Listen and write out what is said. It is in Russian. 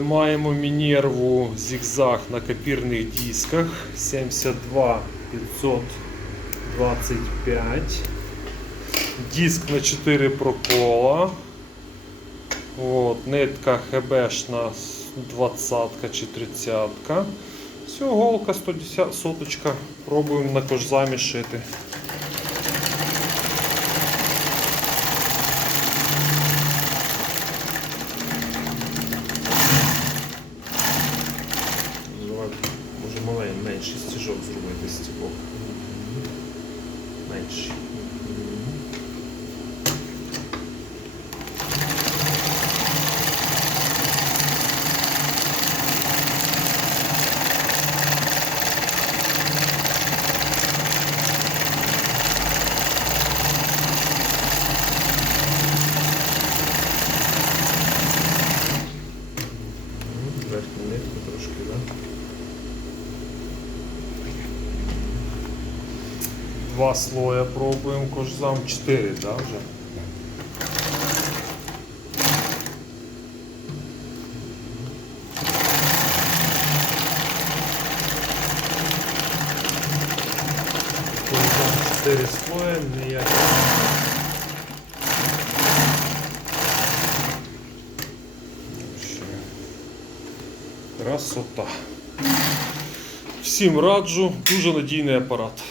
Маємо Мінерву зігзаг на копірних дисках 72 525. Диск на 4 прокола. От, нитка ХБшна 20 чи 30. Все, голка 110 соточка. Пробуємо на кожзамі шити. Менший стіжок зробити стібок. Менший. Верхню нитку трошки, да? Два слоя пробуємо, кожзам 4, да, вже? Кожзам 4 слоя, ніяк. Ще. Красота. Всім раджу, дуже надійний апарат.